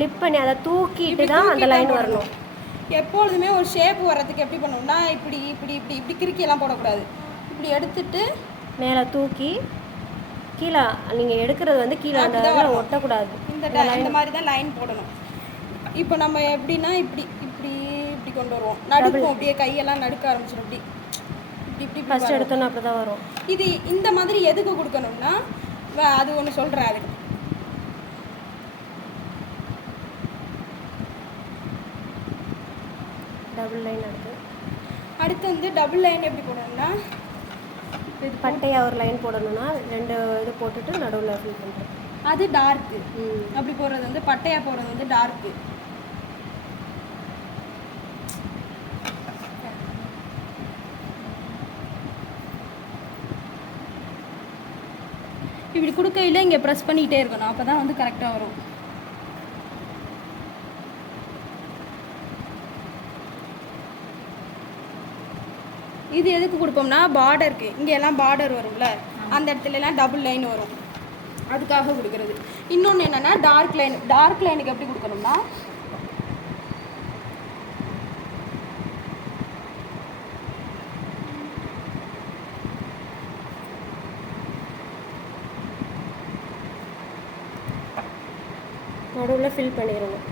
Lip பண்ணி அதை தூக்கிட்டு தான் அந்த லைன் வரணும். எப்பொழுதுமே ஒரு ஷேப் வர்றதுக்கு எப்படி பண்ணணும்னா இப்படி இப்படி இப்படி இப்படி கிறுக்கியெல்லாம் போடக்கூடாது. இப்படி எடுத்துட்டு மேலே தூக்கி கீழே நீங்கள் எடுக்கிறது வந்து கீழே அந்த ஒட்டக்கூடாது. இந்த மாதிரி தான் லைன் போடணும். இப்போ நம்ம எப்படின்னா இப்படி இப்படி இப்படி கொண்டு வருவோம், நடுக்கும் அப்படியே கையெல்லாம் நடுக்க ஆரம்பிச்சிடும். இப்படி இப்படி இப்படி ஃபஸ்ட் எடுத்தோன்னா அப்படி தான் வரும். இது இந்த மாதிரி எதுக்கு கொடுக்கணும்னா அது ஒன்று சொல்கிறேன். அதுக்கு டபுள் லைன் அடுத்து வந்து டபுள் லைன் எப்படி போடணும்னா இது பட்டையாக ஒரு லைன் போடணும்னா 2 இது போட்டுட்டு நடுவில் ஃபில் பண்ணுறோம். அது டார்க்கு. அப்படி போடுறது வந்து பட்டையாக போடுறது வந்து டார்க்கு. இப்படி கொடுக்கையில் இங்கே ப்ரெஸ் பண்ணிகிட்டே இருக்கணும், அப்போ தான் வந்து கரெக்டாக வரும். இது எதுக்கு கொடுப்போம்னா பார்டருக்கு, இங்கே எல்லாம் பார்டர் வரும்ல, அந்த இடத்துலலாம் டபுள் லைன் வரும், அதுக்காக கொடுக்குறது. இன்னொன்று என்னென்னா டார்க் லைன். டார்க் லைனுக்கு எப்படி கொடுக்கணும்னா நடுவில் ஃபில் பண்ணிடணும்.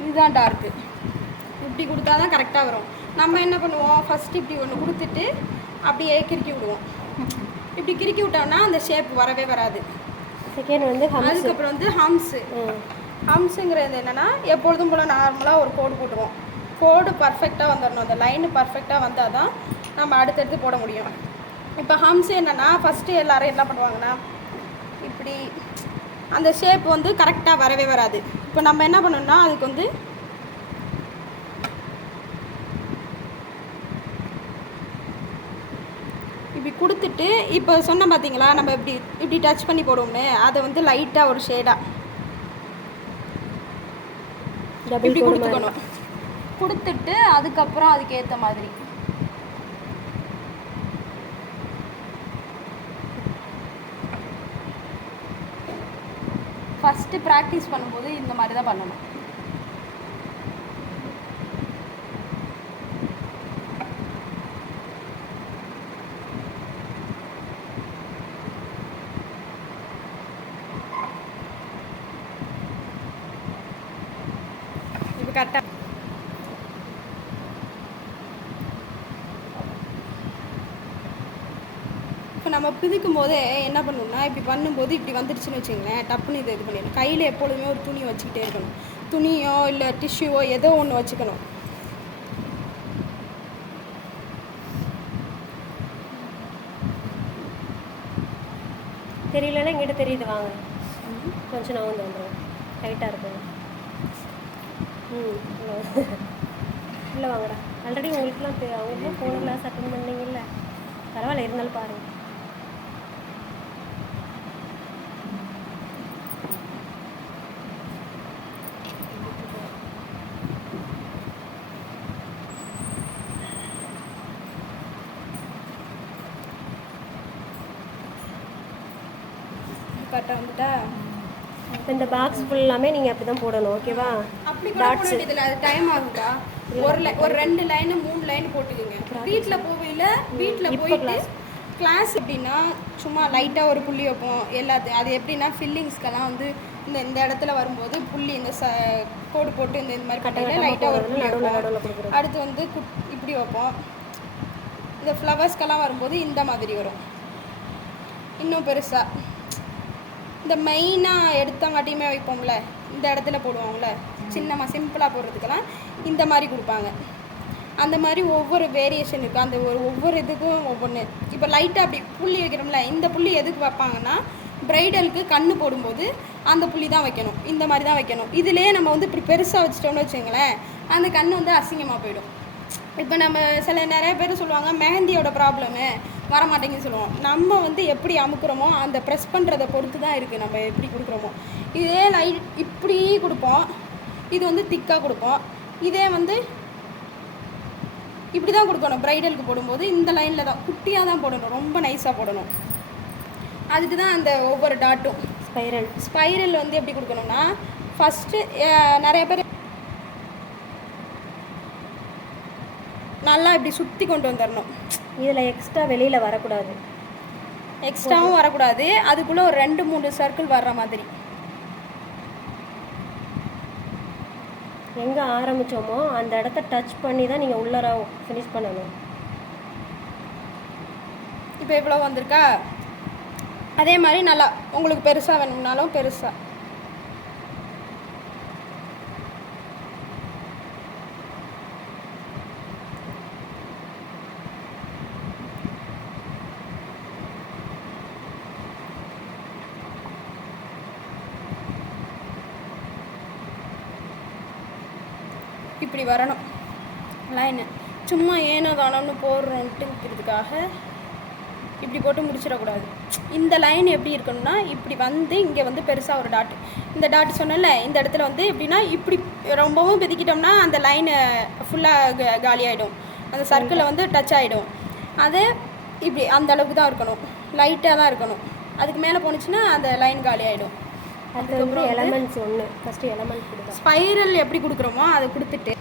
இதுதான் டார்க்கு. இப்படி கொடுத்தா தான் கரெக்டாக வரும். நம்ம என்ன பண்ணுவோம், ஃபஸ்ட்டு இப்படி ஒன்று கொடுத்துட்டு அப்படியே கிறுக்கி விடுவோம். இப்படி கிறுக்கி விட்டோம்னா அந்த ஷேப் வரவே வராது. செகண்ட் வந்து அதுக்கப்புறம் வந்து ஹம்ஸு. ஹம்ஸுங்கிறது என்னென்னா எப்பொழுதும் போல் நார்மலாக ஒரு கோடு போட்டுருவோம். கோடு பர்ஃபெக்டாக வந்துடணும், அந்த லைனு பர்ஃபெக்டாக வந்தால் தான் நம்ம அடுத்தடுத்து போட முடியும். இப்போ ஹம்ஸ் என்னென்னா ஃபஸ்ட்டு எல்லோரும் என்ன பண்ணுவாங்கன்னா இப்படி அந்த ஷேப் வந்து கரெக்டாக வரவே வராது. இப்போ நம்ம என்ன பண்ணணும்னா அதுக்கு வந்து இப்படி கொடுத்துட்டு இப்போ சொன்ன பார்த்தீங்களா நம்ம இப்படி இப்படி டச் பண்ணி போடுவோம்னு, அதை வந்து லைட்டாக ஒரு ஷேடாக இப்படி கொடுத்துக்கணும். கொடுத்துட்டு அதுக்கப்புறம் அதுக்கு ஏற்ற மாதிரி ஃபஸ்ட்டு ப்ராக்டிஸ் பண்ணும்போது இந்த மாதிரி தான் பண்ணணும். இப்போ கரெக்டாக இப்போ நம்ம பிதுக்கும் போதே என்ன பண்ணணும்னா இப்படி பண்ணும்போது இப்படி வந்துடுச்சுன்னு வச்சுங்களேன், டப்புன்னு இது பண்ணிடணும். கையில் எப்பொழுதுமே ஒரு துணி வச்சுக்கிட்டே இருக்கணும். துணியோ இல்லை டிஷ்யூவோ ஏதோ ஒன்று வச்சுக்கணும். தெரியலன்னா எங்கிட்ட தெரியுது, வாங்க கொஞ்சம் நான் வந்து வந்துடுவேன், டைட்டாக இருக்கும். இல்லை வாங்கடா, ஆல்ரெடி உங்களுக்குலாம் அவங்களுக்குலாம் ஃபோன் கிளாஸ் அட்டன் பண்ணிங்கல்ல, பரவாயில்ல, இருந்தாலும் பாருங்கள். கரெக்டாக வந்துட்டா இந்த பாக்ஸ் ஃபுல்லாமே நீங்கள் அப்படி தான் போடணும், ஓகேவா? அப்படி டாட்ஸ் இதில் அது டைம் ஆகுதா? ஒரு 2 லைனு 3 லைன் போட்டுக்கோங்க. வீட்டில் போகையில் வீட்டில் போயிட்டு கிளாஸ் எப்படின்னா சும்மா லைட்டாக ஒரு புள்ளி வைப்போம் எல்லாத்தையும். அது எப்படின்னா ஃபில்லிங்ஸ்க்கெல்லாம் வந்து இந்த இடத்துல வரும்போது புள்ளி இந்த கோடு போட்டு இந்த மாதிரி கட்டையில் லைட்டாக ஒரு புள்ளி வைப்போம். அடுத்து வந்து இப்படி வைப்போம். இந்த ஃப்ளவர்ஸ்க்கெல்லாம் வரும்போது இந்த மாதிரி வரும். இன்னும் பெருசாக இந்த மெயினாக எடுத்தங்காட்டியுமே வைப்போம்ல, இந்த இடத்துல போடுவாங்கள்ல, சின்னமாக சிம்பிளாக போடுறதுக்கெல்லாம் இந்த மாதிரி கொடுப்பாங்க. அந்த மாதிரி ஒவ்வொரு வேரியேஷன் இருக்குது. அந்த ஒவ்வொரு இதுக்கும் ஒவ்வொன்று. இப்போ லைட்டாக அப்படி புள்ளி வைக்கிறோம்ல, இந்த புள்ளி எதுக்கு வைப்பாங்கன்னா ப்ரைடலுக்கு கண்ணு போடும்போது அந்த புள்ளி தான் வைக்கணும், இந்த மாதிரி தான் வைக்கணும். இதிலே நம்ம வந்து இப்படி பெருசாக வச்சிட்டோம்னு வச்சுங்களேன், அந்த கண் வந்து அசிங்கமாக போயிடும். இப்போ நம்ம நிறைய பேர் சொல்லுவாங்க மெஹந்தியோட ப்ராப்ளமு வரமாட்டேங்குன்னு சொல்லுவோம். நம்ம வந்து எப்படி அமுக்குறோமோ அந்த ப்ரெஸ் பண்ணுறதை பொறுத்து தான் இருக்குது நம்ம எப்படி கொடுக்குறோமோ. இதே லைட் இப்படி கொடுப்போம், இது வந்து திக்காக கொடுப்போம். இதே வந்து இப்படி தான் கொடுக்கணும். ப்ரைடலுக்கு போடும்போது இந்த லைனில் தான் குட்டியாக தான் போடணும், ரொம்ப நைஸாக போடணும். அதுக்கு தான் அந்த ஒவ்வொரு டாட்டும். ஸ்பைரல் வந்து எப்படி கொடுக்கணும்னா ஃபஸ்ட்டு நிறைய பேர் நல்லா இப்படி சுற்றி கொண்டு வந்துடணும். இதில் எக்ஸ்ட்ரா வெளியில் வரக்கூடாது, எக்ஸ்ட்ராவும் வரக்கூடாது. அதுக்குள்ளே ஒரு 2-3 சர்க்கிள் வர்ற மாதிரி. எங்கே ஆரம்பித்தோமோ அந்த இடத்த டச் பண்ணி தான் நீங்கள் உள்ளர ஃபினிஷ் பண்ணணும். இப்போ எவ்வளோ வந்திருக்கா? அதே மாதிரி நல்லா உங்களுக்கு பெருசாக வேணும்னாலும் பெருசாக. இப்படி வரணும் லைனு. சும்மா ஏனோ தானோன்னு போடுறோன்ட்டுங்கிறதுக்காக இப்படி போட்டு முடிச்சிடக்கூடாது. இந்த லைன் எப்படி இருக்கணும்னா இப்படி வந்து இங்கே வந்து பெருசாக ஒரு டாட். இந்த டாட் சொன்னல இந்த இடத்துல வந்து எப்படின்னா இப்படி ரொம்பவும் பெருக்கிட்டோம்னா அந்த லைனு ஃபுல்லாக காலியாகிடும், அந்த சர்க்கிளில் வந்து டச் ஆகிடும். அது இப்படி அந்த அளவுக்கு தான் இருக்கணும், லைட்டாக தான் இருக்கணும். அதுக்கு மேலே போணுச்சுன்னா அந்த லைன் காலி ஆகிடும். அதுக்கப்புறம் எலமெண்ட்ஸ் ஒன்று ஃபஸ்ட்டு எலமெண்ட் கொடுத்தோம். ஸ்பைரல் எப்படி கொடுக்குறோமோ அதை கொடுத்துட்டு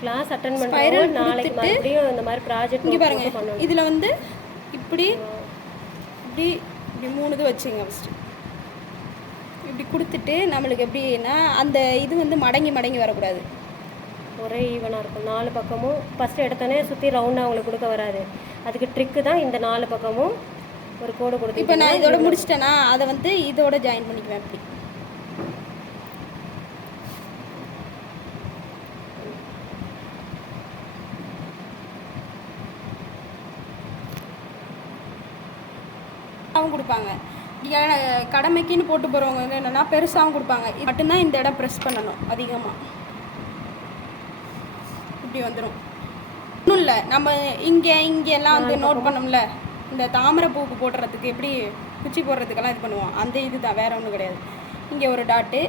கிளாஸ் அட்டெண்ட் பண்ணுறோம். நாளைக்கு மறுபடியும் இந்த மாதிரி ப்ராஜெக்ட் இங்கே பாருங்கள். இதில் வந்து இப்படி இப்படி இப்படி 3 இது வச்சுங்க. ஃபஸ்ட்டு இப்படி கொடுத்துட்டு நம்மளுக்கு எப்படின்னா அந்த இது வந்து மடங்கி மடங்கி வரக்கூடாது, ஒரே ஈவனாக இருக்கும். 4 பக்கமும் ஃபஸ்ட்டு எடுத்தோடனே சுற்றி ரவுண்டாக அவங்களுக்கு கொடுக்க வராது. அதுக்கு ட்ரிக்கு தான் இந்த 4 பக்கமும் ஒரு கோடு கொடுத்து. இப்போ நான் இதோட முடிச்சிட்டேன்னா அதை வந்து இதோட ஜாயின் பண்ணிக்குவேன். அப்படி கொடுப்பாங்க. கடமைக்குன்னு போட்டு போகிறவங்க என்னென்னா பெருசாகவும் கொடுப்பாங்க. இது மட்டும்தான் இந்த இடம் ப்ரெஸ் பண்ணணும் அதிகமாக. இப்படி வந்துடும். ஒன்றும் இல்லை, நம்ம இங்கெல்லாம் வந்து நோட் பண்ணோம்ல, இந்த தாமரை பூக்கு போடுறதுக்கு எப்படி குச்சி போடுறதுக்கெல்லாம் இது பண்ணுவோம், அந்த இது தான், வேறு ஒன்றும் கிடையாது. இங்கே ஒரு டாட்டு,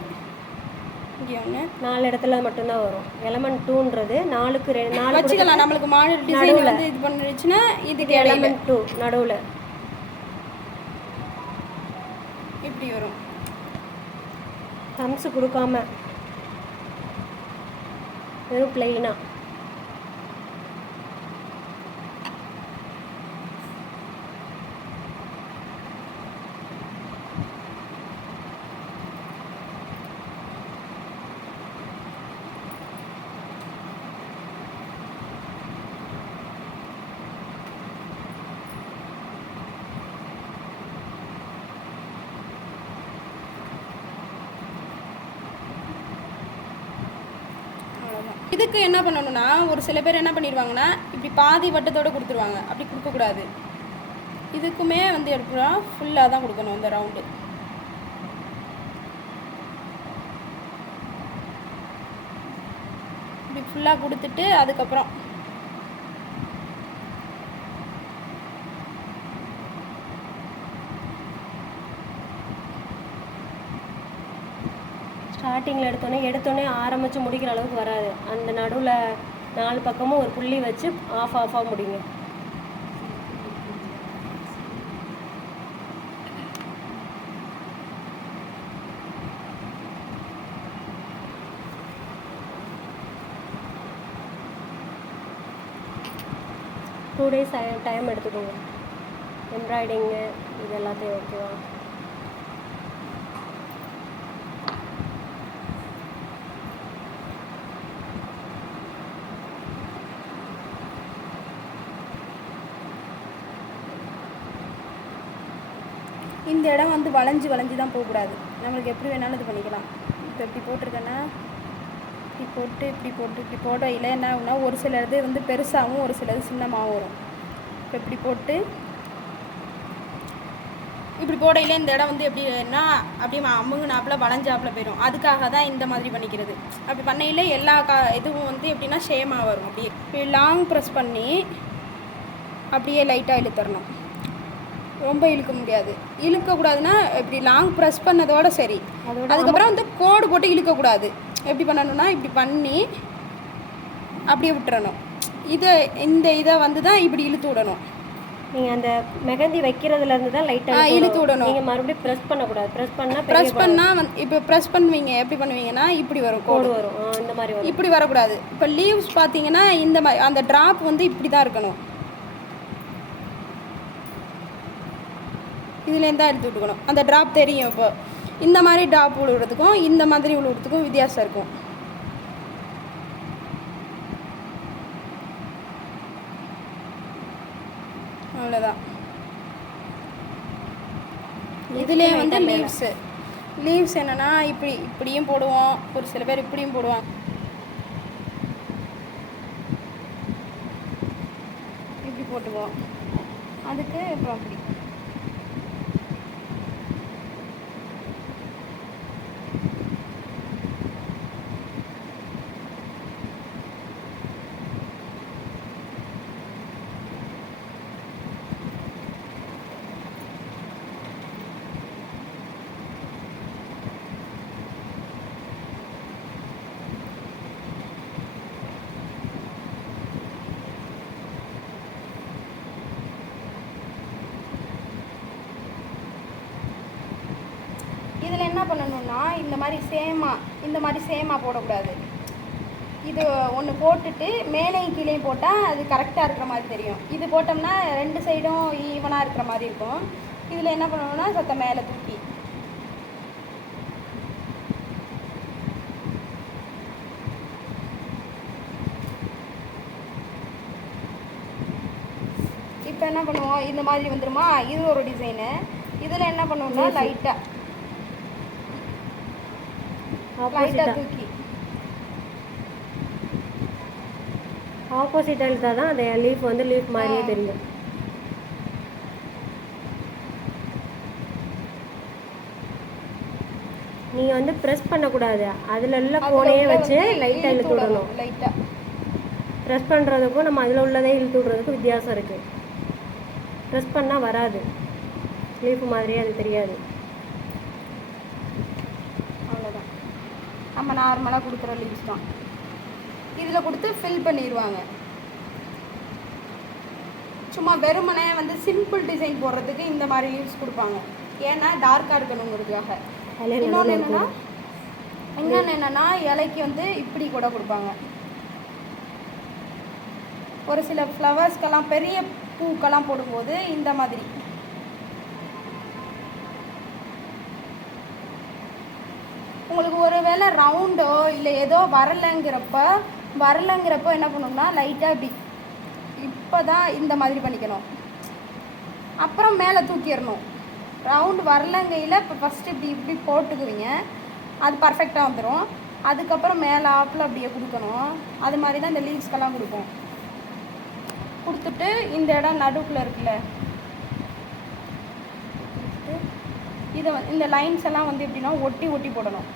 இங்கே ஒன்று. 4 இடத்துல மட்டும்தான் வரும். எலமெண்ட் 2ன்றது 4க்கு 4 வச்சுக்கலாம். நம்மளுக்கு மாடல் டிசைன் வந்து இது பண்ணிடுச்சுன்னா இதுக்கு எலமெண்ட் 2 நடுவில் இப்படி வரும். தம்ஸ் கொடுக்காம வெறும் பிளெயினா. இதுக்கு என்ன பண்ணணும்னா ஒரு சில பேர் என்ன பண்ணிடுவாங்கன்னா இப்படி பாதி வட்டத்தோடு கொடுத்துருவாங்க. அப்படி கொடுக்கக்கூடாது. இதுக்குமே வந்து எப்படின்னா ஃபுல்லாக தான் கொடுக்கணும். இந்த ரவுண்டு இப்படி ஃபுல்லாக கொடுத்துட்டு அதுக்கப்புறம் ஸ்டார்டிங்கில் எடுத்தோடனே ஆரம்பித்து முடிக்கிற அளவுக்கு வராது. அந்த நடுவில் 4 பக்கமும் ஒரு புள்ளி வச்சு ஆஃபாக முடிங்க. டூ டேஸ் டைம் எடுத்துக்கோங்க. எம்ப்ராய்டிங்கு இது எல்லாத்தையும் ஓகேவா? இந்த இடம் வந்து வளைஞ்சு தான் போகக்கூடாது. நம்மளுக்கு எப்படி வேணாலும் இது பண்ணிக்கலாம். இப்போ இப்படி போட்டிருக்கேன்னா இப்படி போட்டு இல்லை என்ன ஆகுனா ஒரு சில இது வந்து பெருசாகவும் ஒரு சில இது சின்னமாகவும் வரும். இப்போ இப்படி போட்டு இப்படி போடையில் இந்த இடம் வந்து எப்படின்னா அப்படியே அமுங்குனாப்பில் வளைஞ்சாப்பில் போயிடும். அதுக்காக தான் இந்த மாதிரி பண்ணிக்கிறது. அப்படி பண்ணையில் எல்லா இதுவும் வந்து எப்படின்னா ஷேமாக வரும். அப்படியே லாங் ப்ரெஸ் பண்ணி அப்படியே லைட்டாக இழுத்தரணும். ரொம்ப இழுக்க முடியாது. இழுக்கக்கூடாதுன்னா இப்படி லாங் ப்ரெஸ் பண்ணதோடு சரி. அதுக்கப்புறம் வந்து கோடு போட்டு இழுக்கக்கூடாது. எப்படி பண்ணணும்னா இப்படி பண்ணி அப்படியே விட்டுறணும். இந்த இதை வந்து தான் இப்படி இழுத்து விடணும். நீங்கள் அந்த மெஹந்தி வைக்கிறதுலேருந்து தான் லைட்டாக இழுத்து விடணும். நீங்கள் மறுபடியும் ப்ரெஸ் பண்ணக்கூடாது. ப்ரெஸ் பண்ணால் இப்போ ப்ரெஸ் பண்ணுவீங்க, எப்படி பண்ணுவீங்கன்னா இப்படி வரும், கோடு வரும். இந்த மாதிரி வரும். இப்படி வரக்கூடாது. இப்போ லீவ்ஸ் பார்த்தீங்கன்னா இந்த மாதிரி அந்த ட்ராப் வந்து இப்படி தான் இருக்கணும். இதுலேருந்து தான் எடுத்து விட்டுக்கணும். அந்த ட்ராப் தெரியும். இப்போ இந்த மாதிரி ட்ராப் விழுவுறதுக்கும் இந்த மாதிரி விழுவுறதுக்கும் வித்தியாசம் இருக்கும். அவ்வளோதான். இதுலேயே வந்து லீவ்ஸ் என்னென்னா இப்படியும் போடுவோம், ஒரு சில பேர் இப்படியும் போடுவாங்க. இப்படி போட்டுவோம். அதுக்கு அப்புறம் அப்படி இதில் என்ன பண்ணணும்னா இந்த மாதிரி சேமாக போடக்கூடாது. இது ஒன்று போட்டுட்டு மேலேயும் கீழேயும் போட்டால் அது கரெக்டாக இருக்கிற மாதிரி தெரியும். இது போட்டோம்னா 2 சைடும் ஈவனாக இருக்கிற மாதிரி இருக்கும். இதில் என்ன பண்ணணும்னா சத்த மேலே தூக்கி இப்போ என்ன பண்ணுவோம், இந்த மாதிரி வந்துருமா. இது ஒரு டிசைனு. இதில் என்ன பண்ணுவோம்னா லைட்டாக தூக்கி ஆப்போசிட் எழுத்தா தான் அந்த லீஃப் வந்து லீஃப் மாதிரியே தெரியும். நீங்கள் வந்து ப்ரெஸ் பண்ணக்கூடாது. அதில் உள்ள கோணையே வச்சு லைட்டாக இழுத்து விடணும். ப்ரெஸ் பண்ணுறதுக்கும் நம்ம அதில் உள்ளதே இழுத்து விடுறதுக்கும் வித்தியாசம் இருக்குது. ப்ரெஸ் பண்ணால் வராது, லீஃப் மாதிரியே அது தெரியாது. அவ்வளோதான். நம்ம நார்மலாக கொடுக்குற லீவ்ஸ் தான் இதில் கொடுத்து ஃபில் பண்ணிடுவாங்க. சும்மா வெறுமனே வந்து சிம்பிள் டிசைன் போடுறதுக்கு இந்த மாதிரி லீவ்ஸ் கொடுப்பாங்க. ஏன்னா டார்க்காக இருக்கணுங்கிறதுக்காக. இன்னொன்று என்னென்னா இலைக்கு வந்து இப்படி கூட கொடுப்பாங்க. ஒரு சில ஃப்ளவர்ஸ்க்கெல்லாம் பெரிய பூக்கெல்லாம் போடும்போது இந்த மாதிரி உங்களுக்கு ஒரு வேளை ரவுண்டோ இல்லை ஏதோ வரலைங்கிறப்ப என்ன பண்ணணும்னா லைட்டாக இப்போ தான் இந்த மாதிரி பண்ணிக்கணும். அப்புறம் மேலே தூக்கிடணும். ரவுண்டு வரலங்கையில் இப்போ ஃபஸ்ட்டு இப்படி போட்டுக்குவீங்க, அது பர்ஃபெக்டாக வந்துடும். அதுக்கப்புறம் மேலே ஆப்பில் அப்படியே கொடுக்கணும். அது மாதிரி தான் இந்த லீவ்ஸ்க்கெல்லாம் கொடுப்போம். கொடுத்துட்டு இந்த இடம் நடுவில் இருக்குல்ல, இந்த லைன்ஸ் எல்லாம் வந்து எப்படின்னா ஒட்டி போடணும்.